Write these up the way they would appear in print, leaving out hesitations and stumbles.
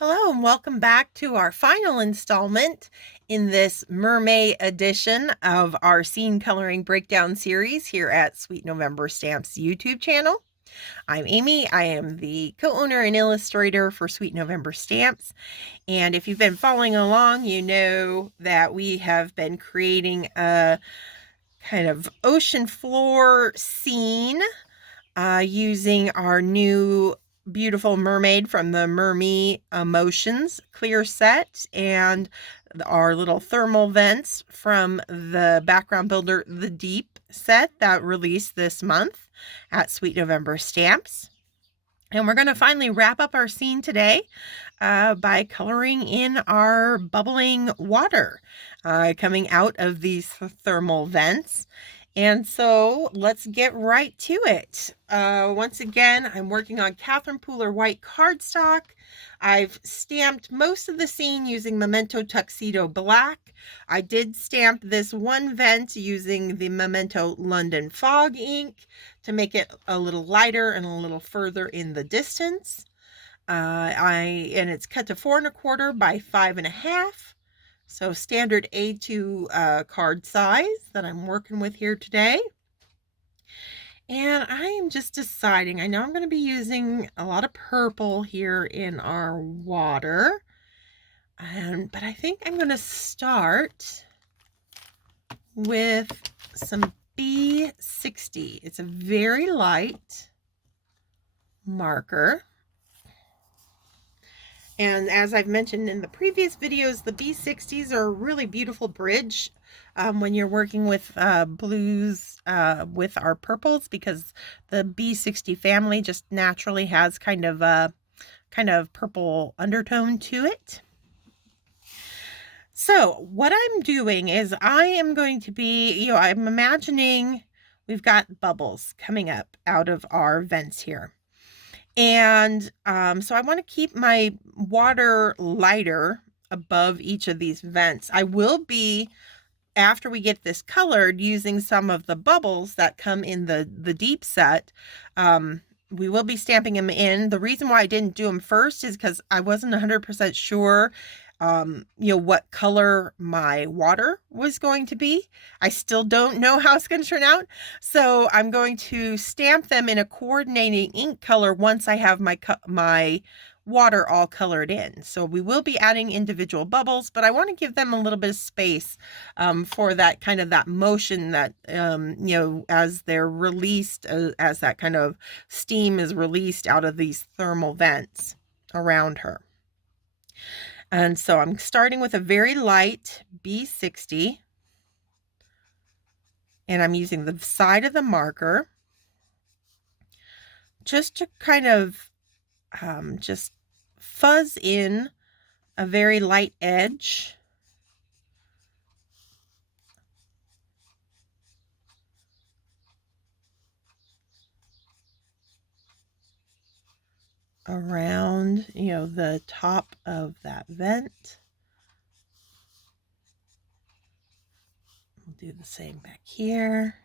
Hello and welcome back to our final installment in this mermaid edition of our scene coloring breakdown series here at Sweet November Stamps YouTube channel. I'm Amy. I am the co-owner and illustrator for Sweet November Stamps. And if you've been following along, you know that we have been creating a kind of ocean floor scene using our new beautiful mermaid from the Merme Emotions clear set and our little thermal vents from the background builder The Deep set that released this month at Sweet November Stamps. And we're going to finally wrap up our scene today by coloring in our bubbling water coming out of these thermal vents. And so let's get right to it. Once again, I'm working on Catherine Pooler white cardstock. I've stamped most of the scene using Memento Tuxedo black. I did stamp this one vent using the Memento London Fog ink to make it a little lighter and a little further in the distance. And it's cut to 4 1/4 by 5 1/2. So standard A2 card size that I'm working with here today. And I am just deciding, I know I'm going to be using a lot of purple here in our water. But I think I'm going to start with some B60. It's a very light marker. And as I've mentioned in the previous videos, the B60s are a really beautiful bridge when you're working with blues with our purples, because the B60 family just naturally has kind of a purple undertone to it. So what I'm doing is I am going to be, I'm imagining we've got bubbles coming up out of our vents here. And so I want to keep my water lighter above each of these vents. I will be, after we get this colored, using some of the bubbles that come in the deep set. We will be stamping them in. The reason why I didn't do them first is because I wasn't 100% sure what color my water was going to be. I still don't know how it's going to turn out. So I'm going to stamp them in a coordinating ink color once I have my water all colored in. So we will be adding individual bubbles, but I want to give them a little bit of space for that kind of that motion that, as they're released, as that kind of steam is released out of these thermal vents around her. And so I'm starting with a very light B60, and I'm using the side of the marker just to kind of just fuzz in a very light edge. Around, the top of that vent. We'll do the same back here.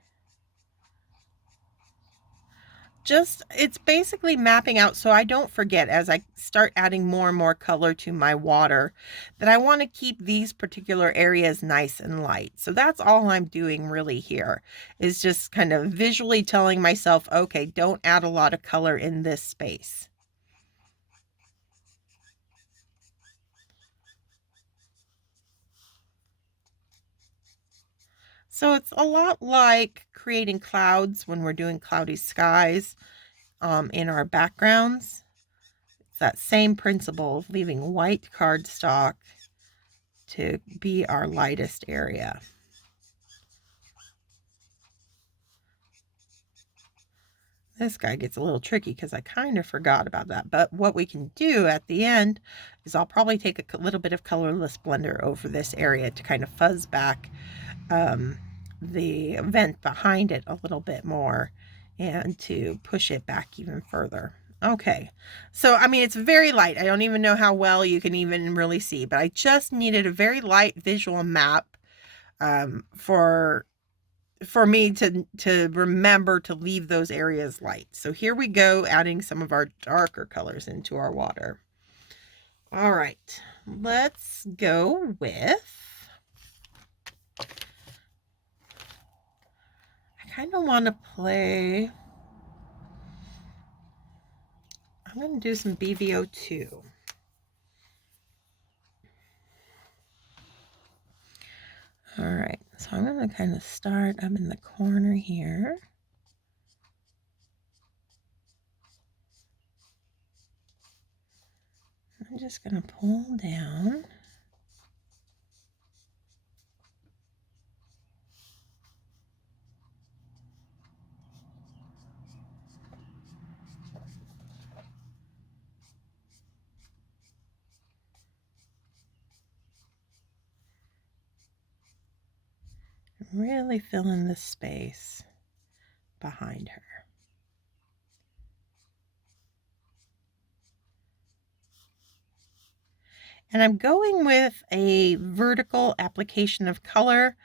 It's basically mapping out so I don't forget as I start adding more and more color to my water that I want to keep these particular areas nice and light. So that's all I'm doing really here, is just kind of visually telling myself, okay, don't add a lot of color in this space. So it's a lot like creating clouds when we're doing cloudy skies in our backgrounds. It's that same principle of leaving white cardstock to be our lightest area. This guy gets a little tricky because I kind of forgot about that. But what we can do at the end is I'll probably take a little bit of colorless blender over this area to kind of fuzz back the vent behind it a little bit more and to push it back even further. Okay, so I mean, it's very light. I don't even know how well you can even really see, but I just needed a very light visual map for me to remember to leave those areas light. So here we go, adding some of our darker colors into our water. All right, let's go with, I kind of want to play, I'm going to do some BVO2. All right, so I'm going to kind of start up in the corner here. I'm just going to pull down. Really fill in the space behind her. And I'm going with a vertical application of color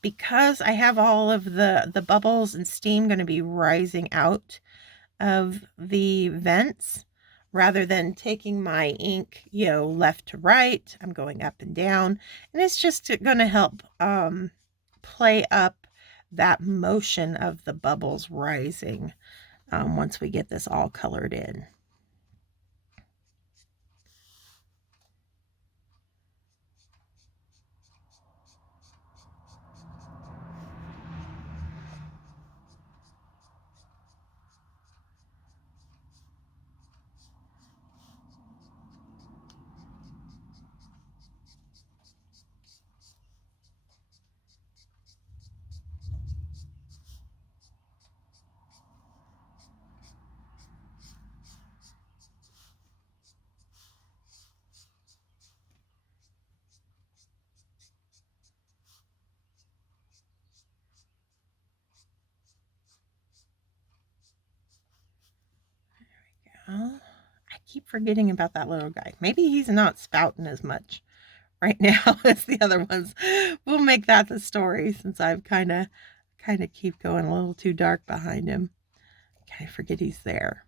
because I have all of the bubbles and steam going to be rising out of the vents. Rather than taking my ink, left to right, I'm going up and down. And it's just going to help play up that motion of the bubbles rising once we get this all colored in. I keep forgetting about that little guy. Maybe he's not spouting as much right now as the other ones. We'll make that the story since I've kind of keep going a little too dark behind him. I forget he's there.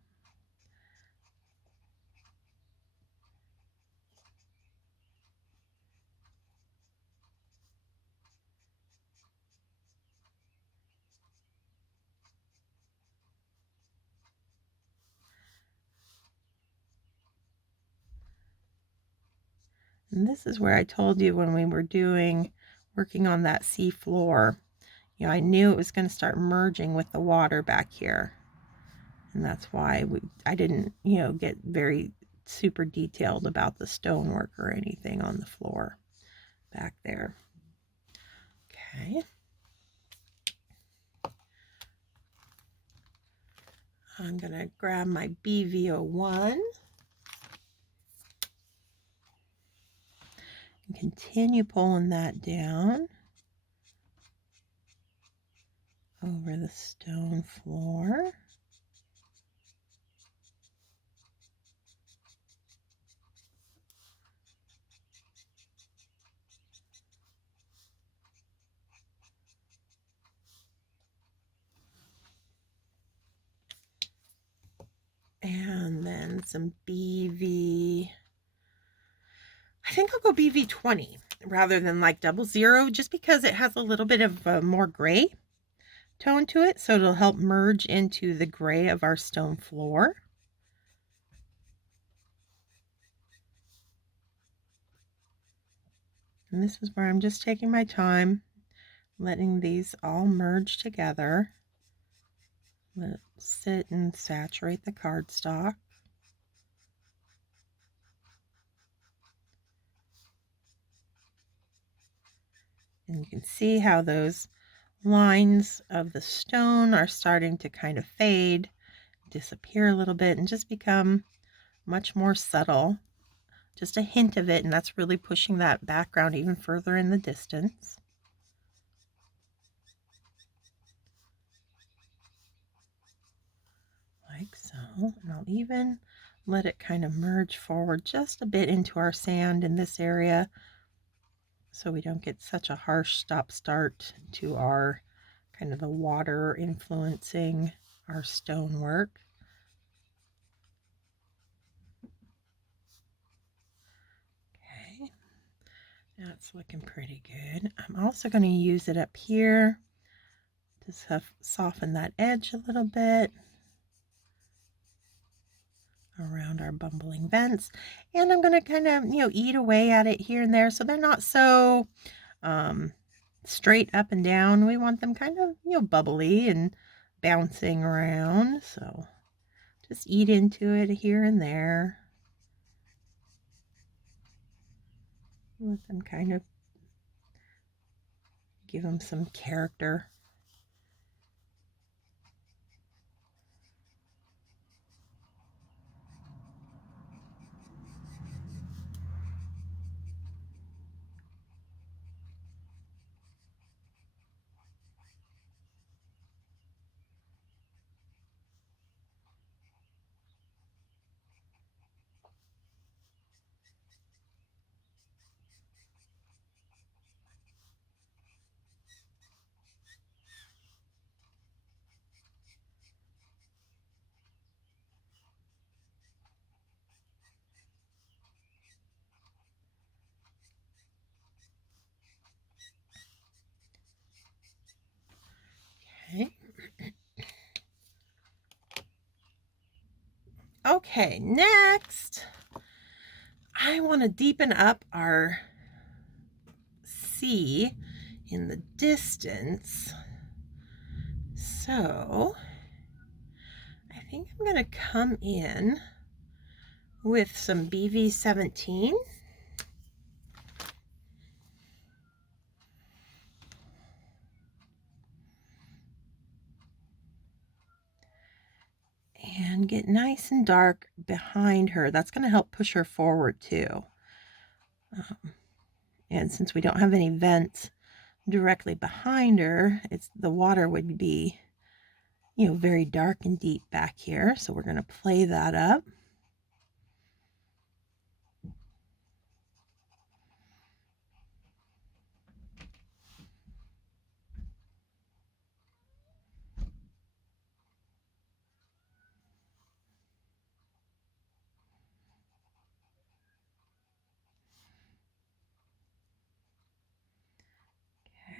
And this is where I told you when we were working on that sea floor, I knew it was going to start merging with the water back here. And that's why I didn't, get very super detailed about the stonework or anything on the floor back there. Okay. I'm going to grab my BVO1 and continue pulling that down over the stone floor. And then some BV, I think I'll go BV20 rather than like 00, just because it has a little bit of a more gray tone to it. So it'll help merge into the gray of our stone floor. And this is where I'm just taking my time, letting these all merge together. Let it sit and saturate the cardstock. And you can see how those lines of the stone are starting to kind of fade, disappear a little bit, and just become much more subtle. Just a hint of it, and that's really pushing that background even further in the distance. Like so. And I'll even let it kind of merge forward just a bit into our sand in this area so we don't get such a harsh stop-start to our kind of the water influencing our stonework. That's looking pretty good. I'm also going to use it up here to soften that edge a little bit around our bumbling vents. And I'm going to kind of, eat away at it here and there so they're not so straight up and down. We want them kind of, bubbly and bouncing around. So just eat into it here and there. Let them kind of give them some character. Okay. Okay, next, I want to deepen up our C in the distance. So I think I'm going to come in with some BV17. And get nice and dark behind her. That's going to help push her forward too. And since we don't have any vents directly behind her, the water would be, very dark and deep back here. So we're going to play that up.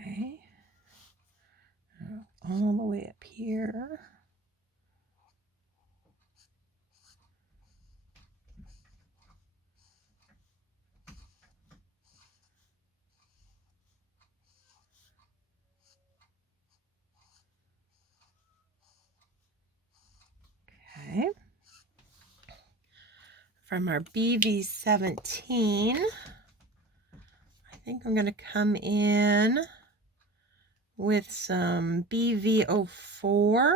Okay. All the way up here. Okay. From our BV17, I think I'm going to come in with some BV04.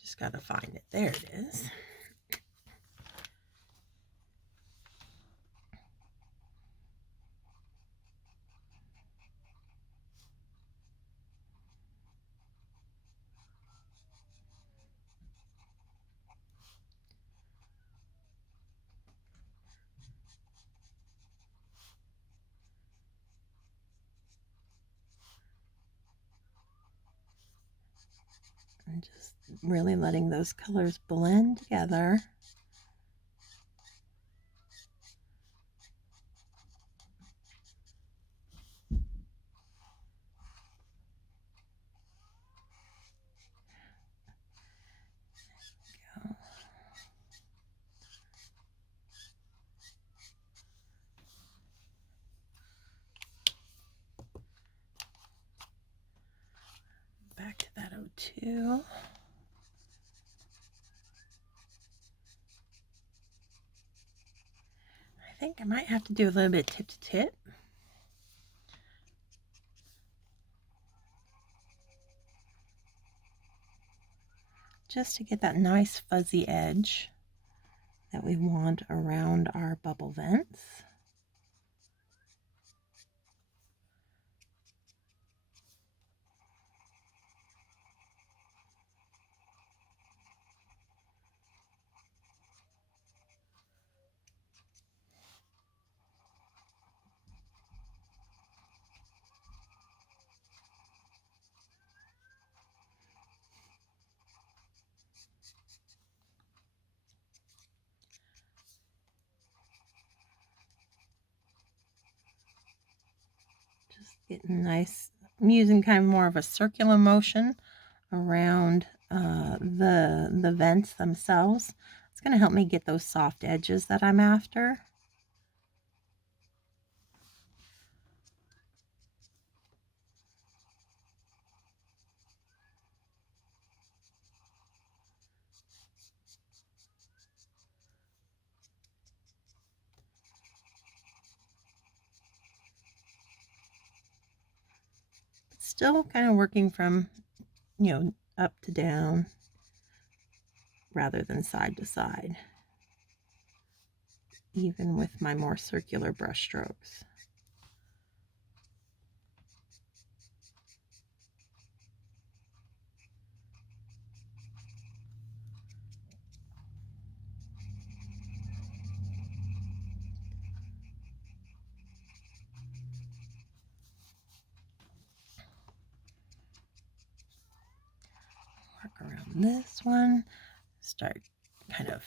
Just got to find it. There it is. And just really letting those colors blend together. Back to that 02. I think I might have to do a little bit tip to tip. Just to get that nice fuzzy edge that we want around our bubble vents. Getting nice. I'm using kind of more of a circular motion around the vents themselves. It's going to help me get those soft edges that I'm after. Still kind of working from, up to down rather than side to side, even with my more circular brush strokes. Work around this one, start kind of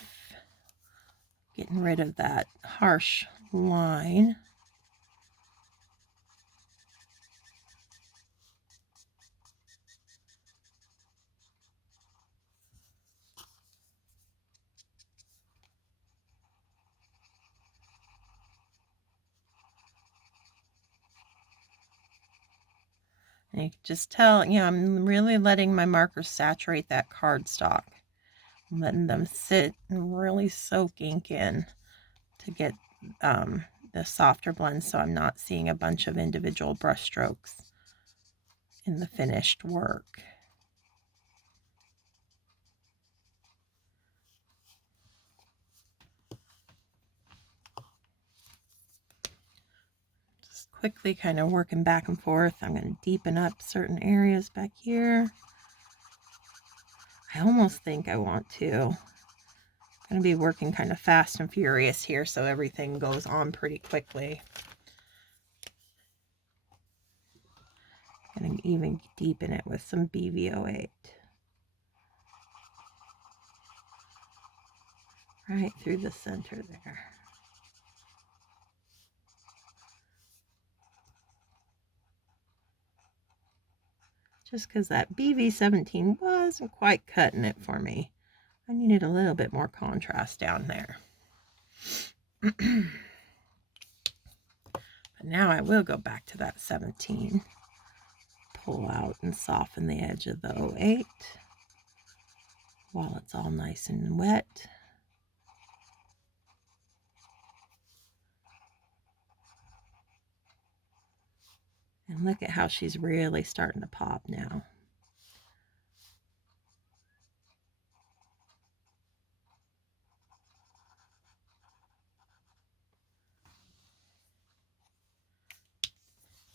getting rid of that harsh line. And you can just tell, I'm really letting my markers saturate that cardstock. I'm letting them sit and really soak ink in to get the softer blends, so I'm not seeing a bunch of individual brush strokes in the finished work. Just quickly kind of working back and forth. I'm going to deepen up certain areas back here. I almost think I want to. I'm going to be working kind of fast and furious here so everything goes on pretty quickly. I'm going to even deepen it with some BV08. Right through the center there. Just because that BV17 wasn't quite cutting it for me. I needed a little bit more contrast down there. But now I will go back to that 17. Pull out and soften the edge of the 08 while it's all nice and wet. And look at how she's really starting to pop now.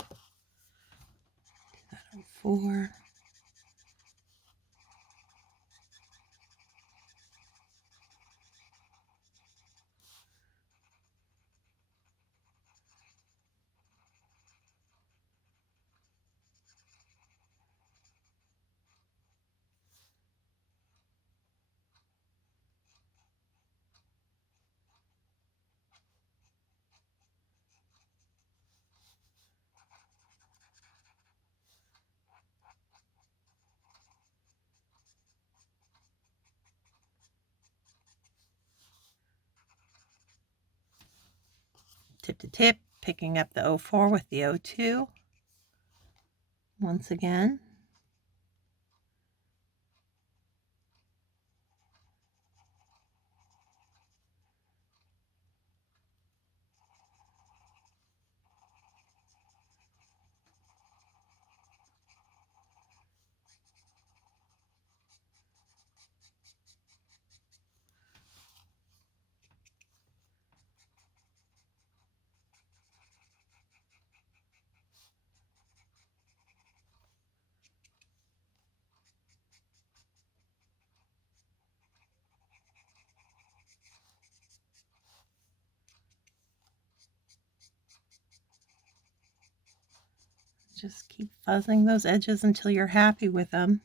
Do that on 4. Tip to tip, picking up the 04 with the 02 once again. Just keep fuzzing those edges until you're happy with them.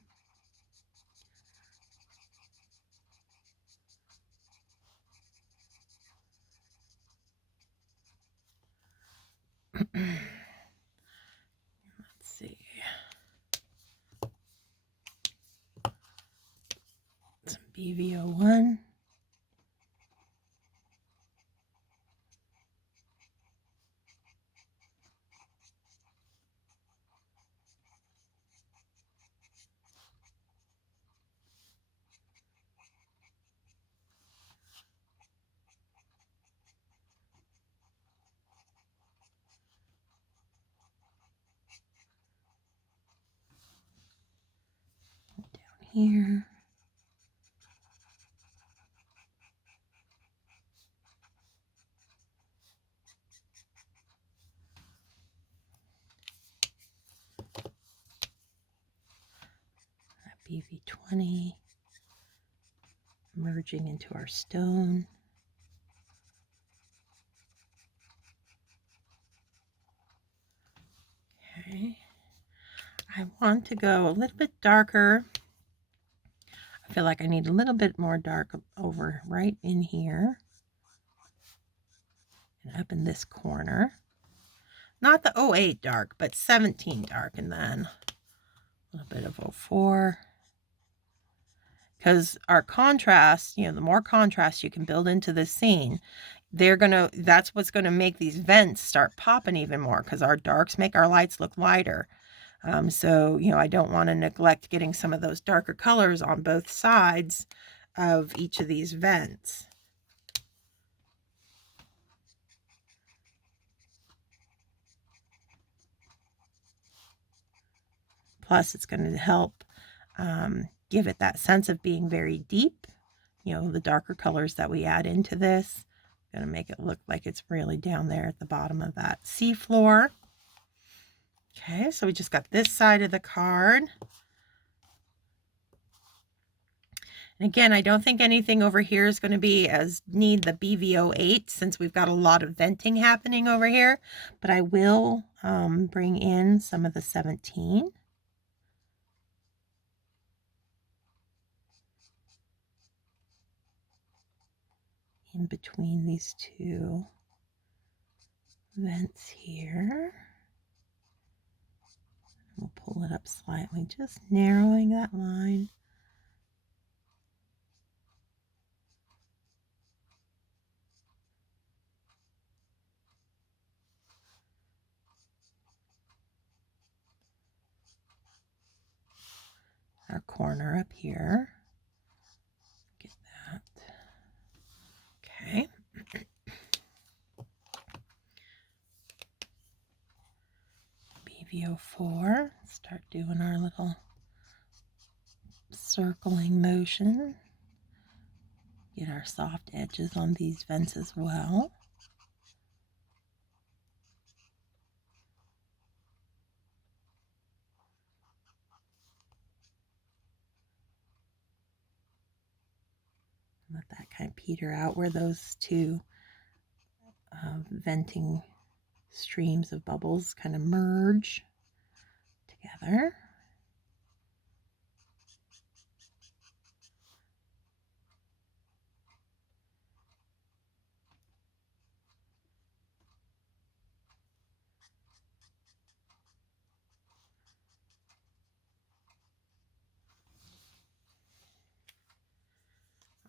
BV01. Here. BV20 merging into our stone. Okay. I want to go a little bit darker. I feel like I need a little bit more dark over right in here and up in this corner. Not the 08 dark, but 17 dark, and then a little bit of 04. Because our contrast, you know, the more contrast you can build into this scene, that's what's gonna make these vents start popping even more, because our darks make our lights look lighter. So, you know, I don't want to neglect getting some of those darker colors on both sides of each of these vents. Plus, it's going to help give it that sense of being very deep. You know, the darker colors that we add into this, going to make it look like it's really down there at the bottom of that sea floor. Okay, so we just got this side of the card. And again, I don't think anything over here is going to need the BV08, since we've got a lot of venting happening over here, but I will bring in some of the 17. In between these two vents here. We'll pull it up slightly, just narrowing that line. Our corner up here. Get that. Okay. BV04. Start doing our little circling motion. Get our soft edges on these vents as well. Let that kind of peter out where those two venting streams of bubbles kind of merge together.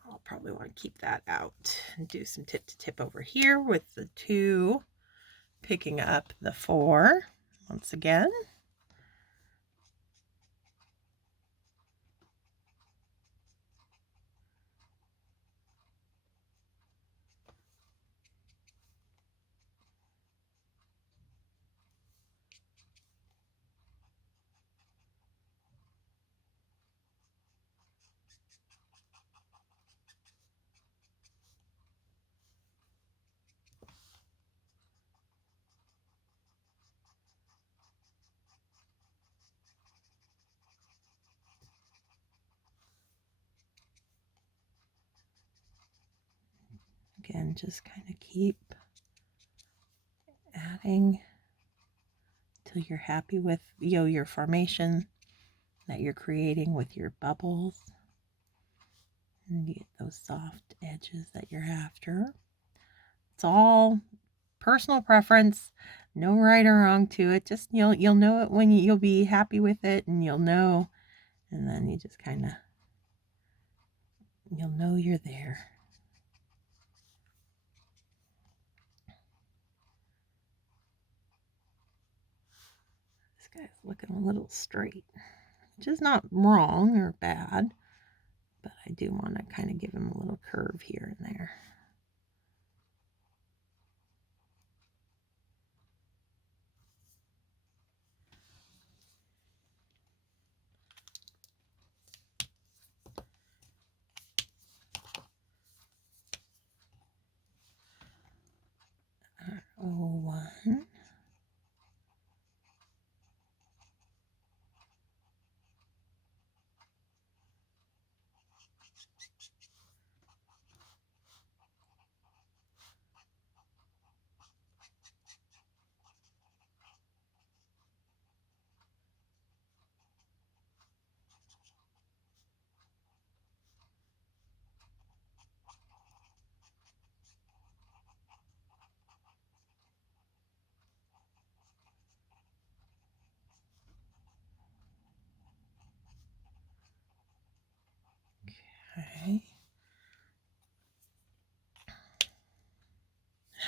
I'll probably want to keep that out and do some tip to tip over here with the 2, picking up the 4 once again. Again, just kind of keep adding till you're happy with, you know, your formation that you're creating with your bubbles. And you get those soft edges that you're after. It's all personal preference, no right or wrong to it. Just you'll know it when you'll be happy with it, and you'll know, and then you just kind of You'll know you're there. This guy's looking a little straight, which is not wrong or bad, but I do want to kind of give him a little curve here and there. One. Okay.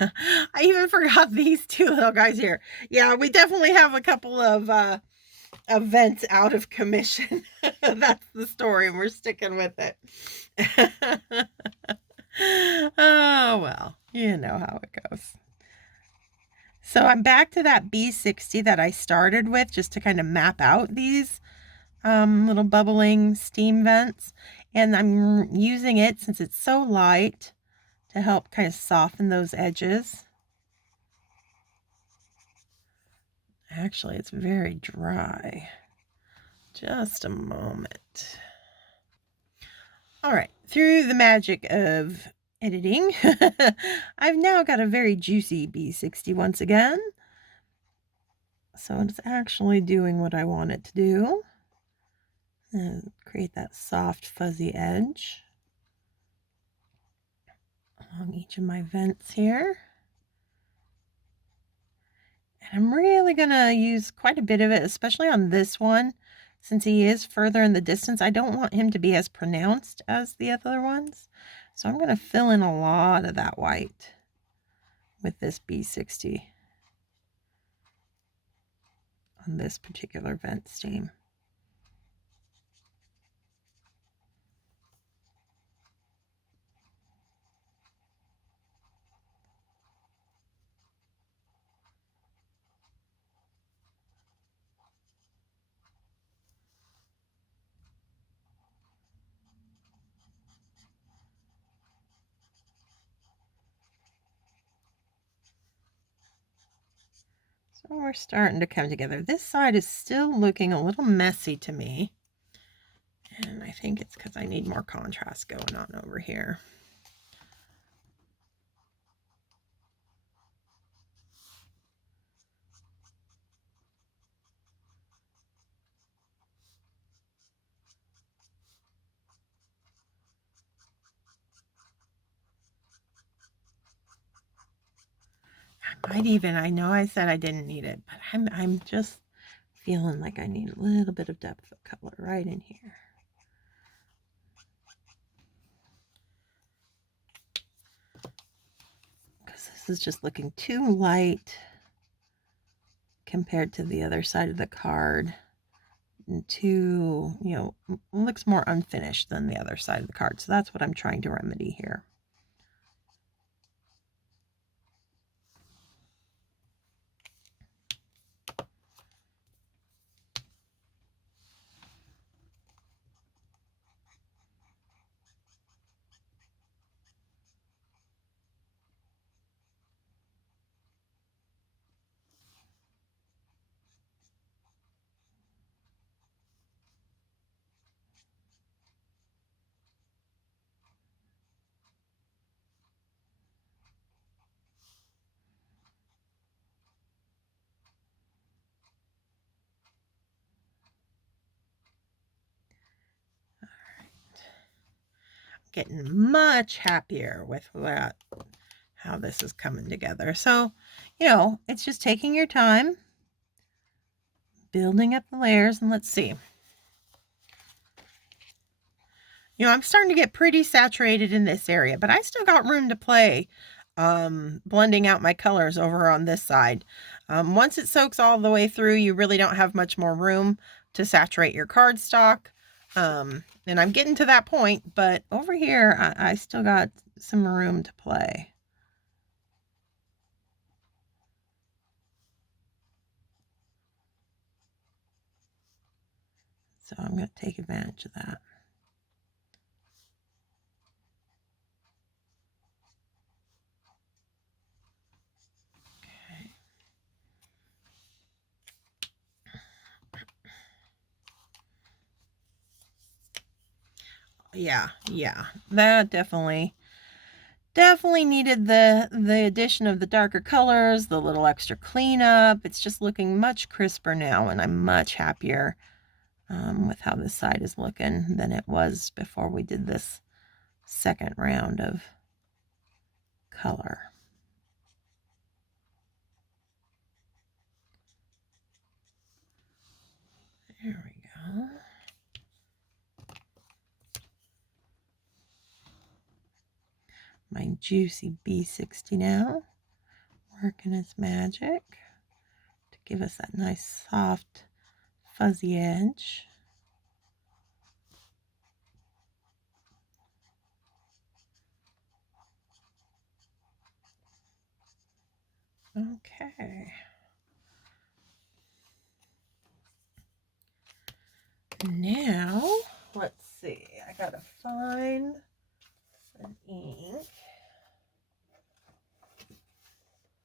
I even forgot these two little guys here. Yeah, we definitely have a couple of events out of commission. That's the story, and we're sticking with it. Oh, well, you know how it goes. So I'm back to that B60 that I started with just to kind of map out these little bubbling steam vents. And I'm using it, since it's so light, to help kind of soften those edges. Actually, it's very dry. Just a moment. All right, through the magic of editing, I've now got a very juicy B60 once again. So it's actually doing what I want it to do. And create that soft, fuzzy edge along each of my vents here. And I'm really going to use quite a bit of it, especially on this one, since he is further in the distance. I don't want him to be as pronounced as the other ones. So I'm going to fill in a lot of that white with this B60 on this particular vent steam. So we're starting to come together. This side is still looking a little messy to me. And I think it's because I need more contrast going on over here. I know I said I didn't need it, but I'm just feeling like I need a little bit of depth of color right in here. Because this is just looking too light compared to the other side of the card. And too, looks more unfinished than the other side of the card. So that's what I'm trying to remedy here. Getting much happier with that, how this is coming together. So, it's just taking your time, building up the layers, and let's see. You know, I'm starting to get pretty saturated in this area, but I still got room to play blending out my colors over on this side. Once it soaks all the way through, you really don't have much more room to saturate your cardstock. And I'm getting to that point, but over here, I still got some room to play. So I'm going to take advantage of that. Okay. Yeah, that definitely needed the addition of the darker colors, the little extra cleanup. It's just looking much crisper now, and I'm much happier with how this side is looking than it was before we did this second round of color. There we go. My juicy B60 now, working its magic to give us that nice soft fuzzy edge. Okay. Now, let's see. I gotta find an ink.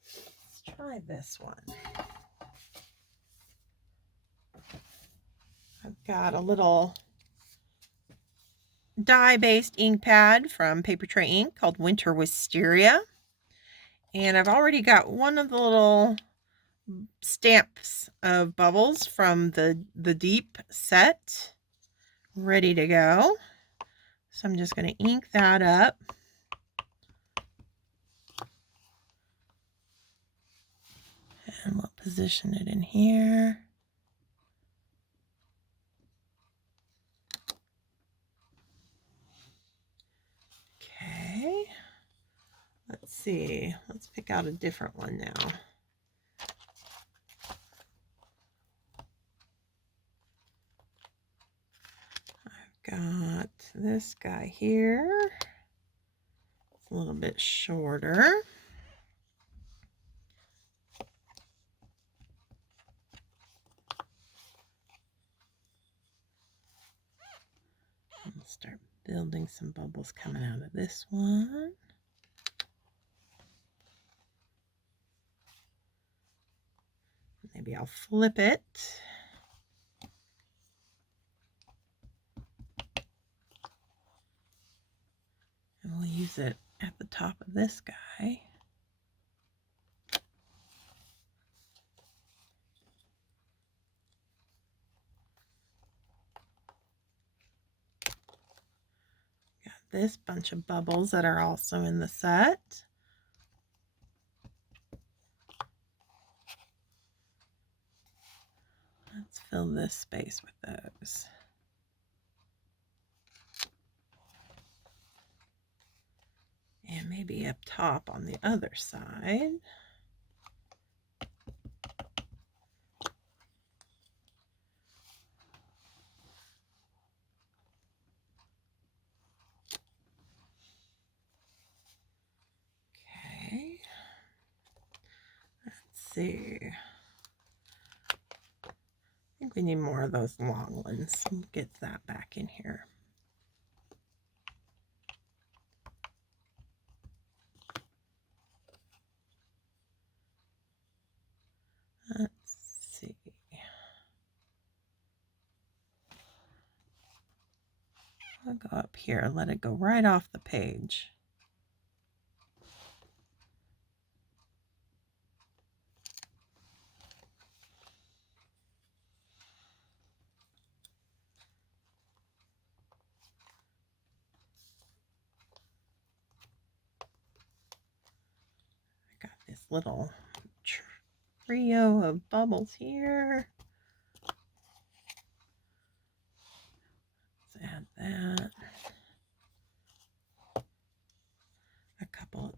Let's try this one. I've got a little dye-based ink pad from Paper Trey Ink called Winter Wisteria. And I've already got one of the little stamps of bubbles from the Deep set ready to go. So I'm just going to ink that up. And we'll position it in here. Okay. Let's see. Let's pick out a different one now. Got this guy here. It's a little bit shorter. I'll start building some bubbles coming out of this one. Maybe I'll flip it. And we'll use it at the top of this guy. Got this bunch of bubbles that are also in the set. Let's fill this space with those. And maybe up top on the other side. Okay. Let's see. I think we need more of those long ones. We'll get that back in here. Let's see. I'll go up here and let it go right off the page. I got this little trio of bubbles here. Let's add that.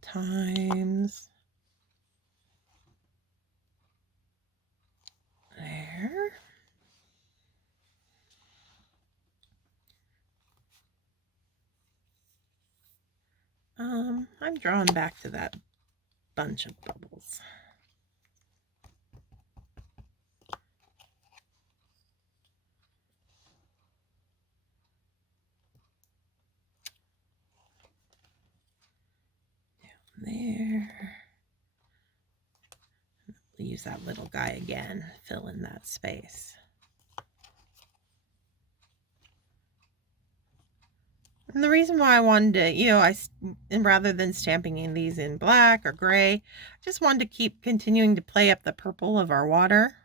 times. There. I'm drawn back to that bunch of bubbles. Down there. We'll use that little guy again, fill in that space. And the reason why I wanted to, rather than stamping in these in black or gray, I just wanted to keep continuing to play up the purple of our water.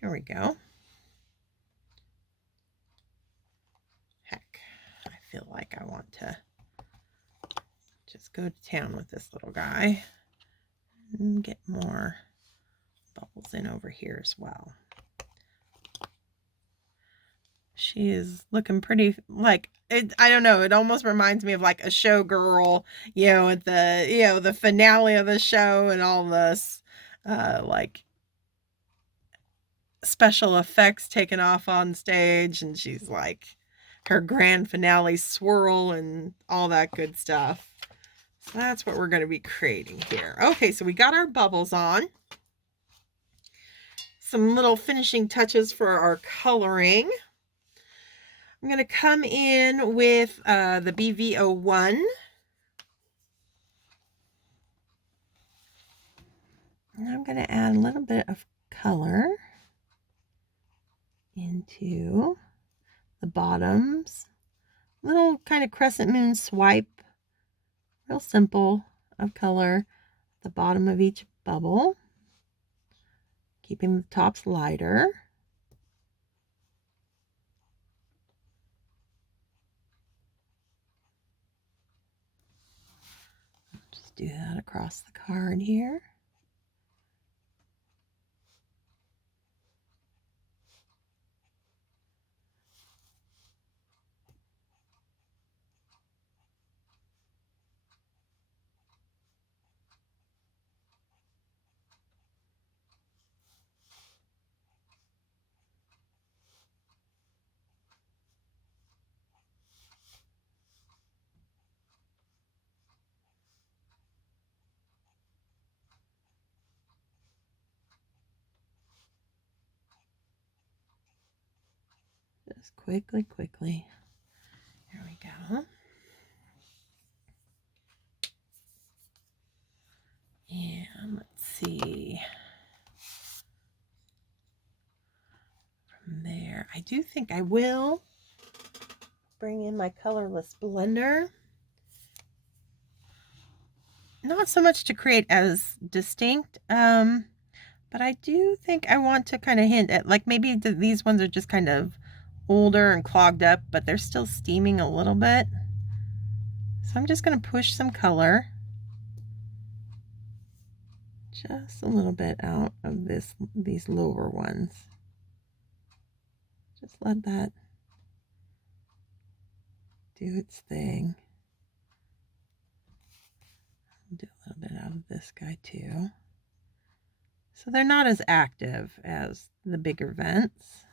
Here we go. Heck, I feel like I want to just go to town with this little guy and get more bubbles in over here as well. She is looking pretty, like, I don't know, it almost reminds me of like a showgirl, at the, the finale of the show and all this, like, special effects taken off on stage, and she's like, her grand finale swirl and all that good stuff. So that's what we're going to be creating here. Okay, so we got our bubbles on. Some little finishing touches for our coloring. I'm going to come in with the BV01. And I'm going to add a little bit of color into the bottoms. Little kind of crescent moon swipe, real simple, of color at the bottom of each bubble, keeping the tops lighter. Just do that across the card here. Just quickly. Here we go. And let's see. From there, I do think I will bring in my colorless blender. Not so much to create as distinct, but I do think I want to kind of hint at, like, maybe these ones are just kind of older and clogged up, but they're still steaming a little bit. So I'm just going to push some color just a little bit out of these lower ones. Just let that do its thing. I'll do a little bit out of this guy too. So they're not as active as the bigger vents,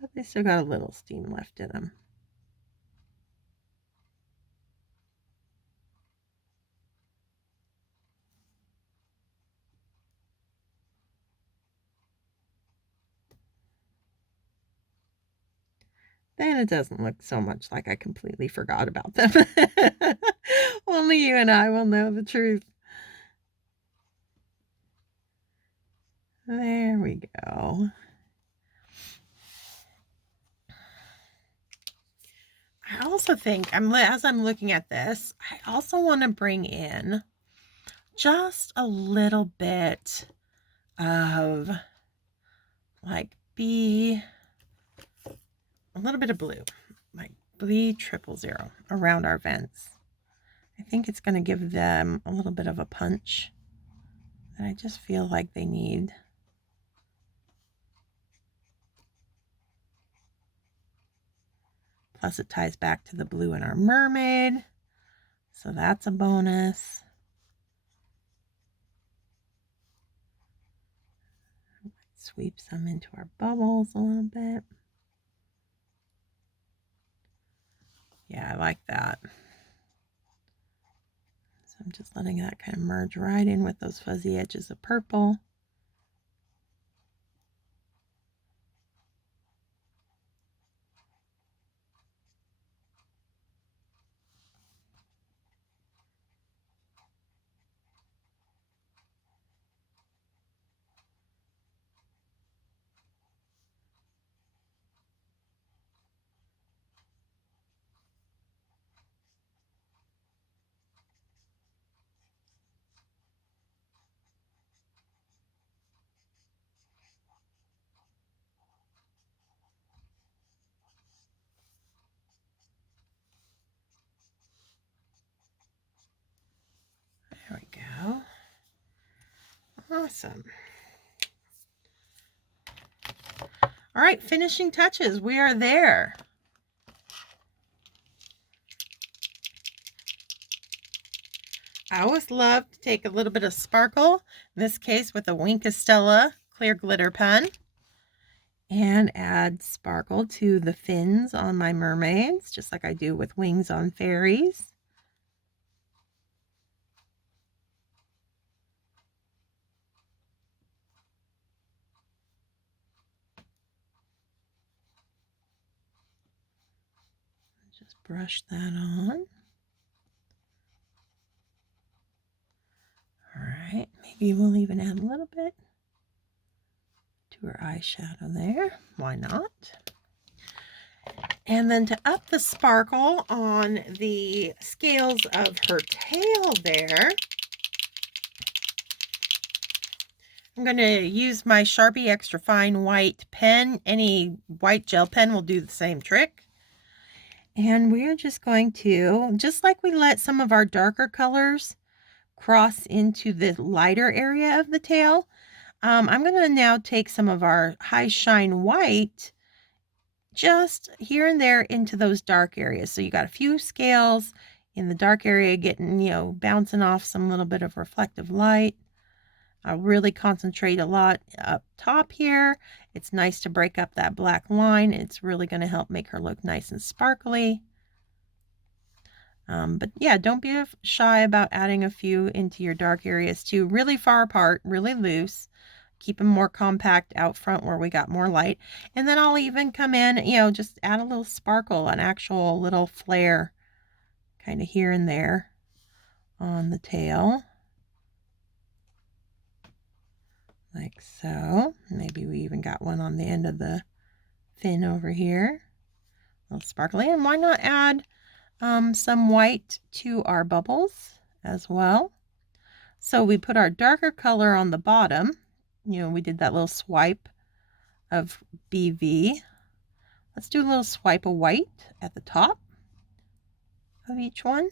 but they still got a little steam left in them. Then it doesn't look so much like I completely forgot about them. Only you and I will know the truth. There we go. I also think, as I'm looking at this, I also want to bring in just a little bit of, like, a little bit of blue, like B000 around our vents. I think it's going to give them a little bit of a punch that I just feel like they need. Plus it ties back to the blue in our mermaid. So that's a bonus. Sweep some into our bubbles a little bit. Yeah, I like that. So I'm just letting that kind of merge right in with those fuzzy edges of purple. There we go. Awesome. All right, finishing touches. We are there. I always love to take a little bit of sparkle, in this case with a Wisteria clear glitter pen, and add sparkle to the fins on my mermaids, just like I do with wings on fairies. Just brush that on. All right, maybe we'll even add a little bit to her eyeshadow there. Why not? And then to up the sparkle on the scales of her tail there, I'm going to use my Sharpie extra fine white pen. Any white gel pen will do the same trick. And we're just going to, just like we let some of our darker colors cross into the lighter area of the tail, I'm going to now take some of our high shine white just here and there into those dark areas. So you got a few scales in the dark area getting, bouncing off some little bit of reflective light. I'll really concentrate a lot up top here. It's nice to break up that black line. It's really going to help make her look nice and sparkly. But yeah, don't be shy about adding a few into your dark areas too. Really far apart, really loose. Keep them more compact out front where we got more light. And then I'll even come in, just add a little sparkle, an actual little flare kind of here and there on the tail. Like so. Maybe we even got one on the end of the fin over here. A little sparkly. And why not add some white to our bubbles as well? So we put our darker color on the bottom. We did that little swipe of BV. Let's do a little swipe of white at the top of each one.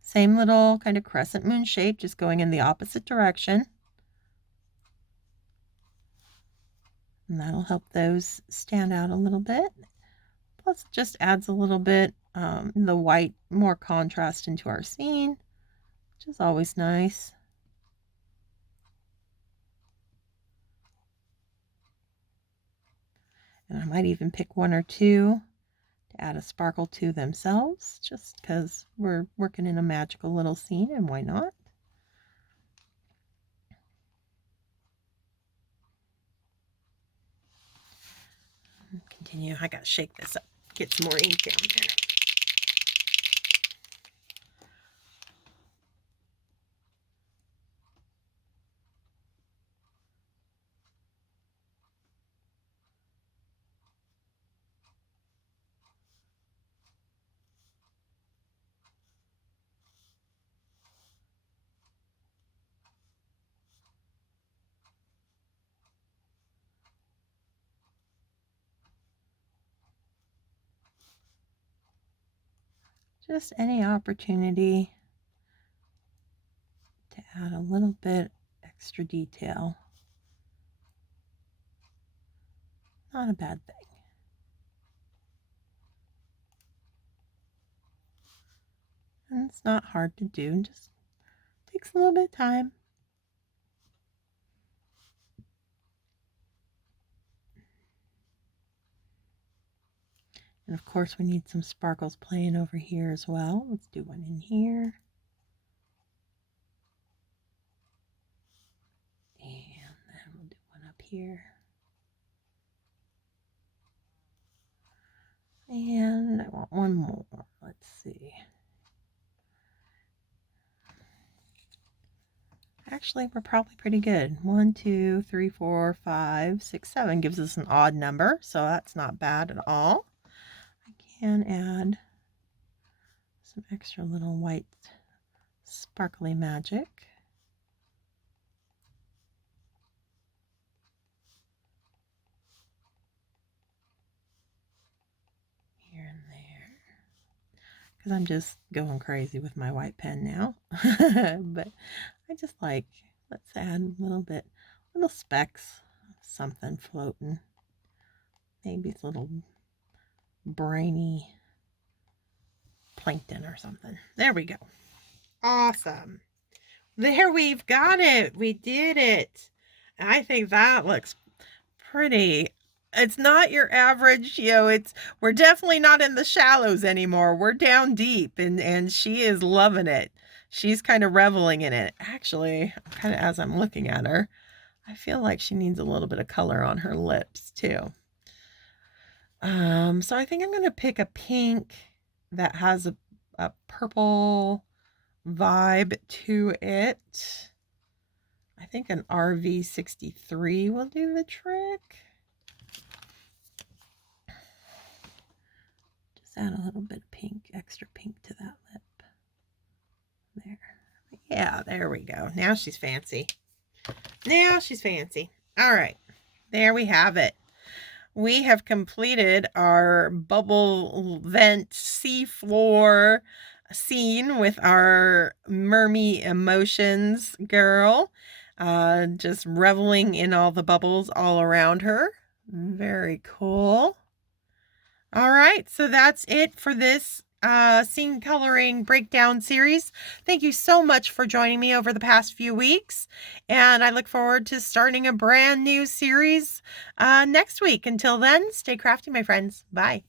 Same little kind of crescent moon shape, just going in the opposite direction. And that'll help those stand out a little bit. Plus it just adds a little bit the white, more contrast into our scene, which is always nice. And I might even pick one or two to add a sparkle to themselves, just because we're working in a magical little scene, and why not? Continue. I gotta shake this up, get some more ink down there. Just any opportunity to add a little bit extra detail. Not a bad thing. And it's not hard to do, just takes a little bit of time. And of course we need some sparkles playing over here as well. Let's do one in here. And then we'll do one up here. And I want one more. Let's see. Actually, we're probably pretty good. 1, 2, 3, 4, 5, 6, 7 gives us an odd number, so that's not bad at all. I can add some extra little white sparkly magic. Here and there. Because I'm just going crazy with my white pen now. But I just like, let's add a little specks of something floating. Maybe it's a little brainy plankton or something. There we go. Awesome. There, we've got it. We did it. I think that looks pretty. It's not your average, we're definitely not in the shallows anymore. We're down deep, and she is loving it. She's kind of reveling in it. Actually, kind of as I'm looking at her, I feel like she needs a little bit of color on her lips too. So I think I'm going to pick a pink that has a purple vibe to it. I think an RV63 will do the trick. Just add a little bit of pink, extra pink to that lip. There. Yeah, there we go. Now she's fancy. Now she's fancy. All right. There we have it. We have completed our bubble vent seafloor scene with our mermy emotions girl. Just reveling in all the bubbles all around her. Very cool. All right, so that's it for this scene coloring breakdown series. Thank you so much for joining me over the past few weeks, and I look forward to starting a brand new series next week. Until then, stay crafty, my friends. Bye.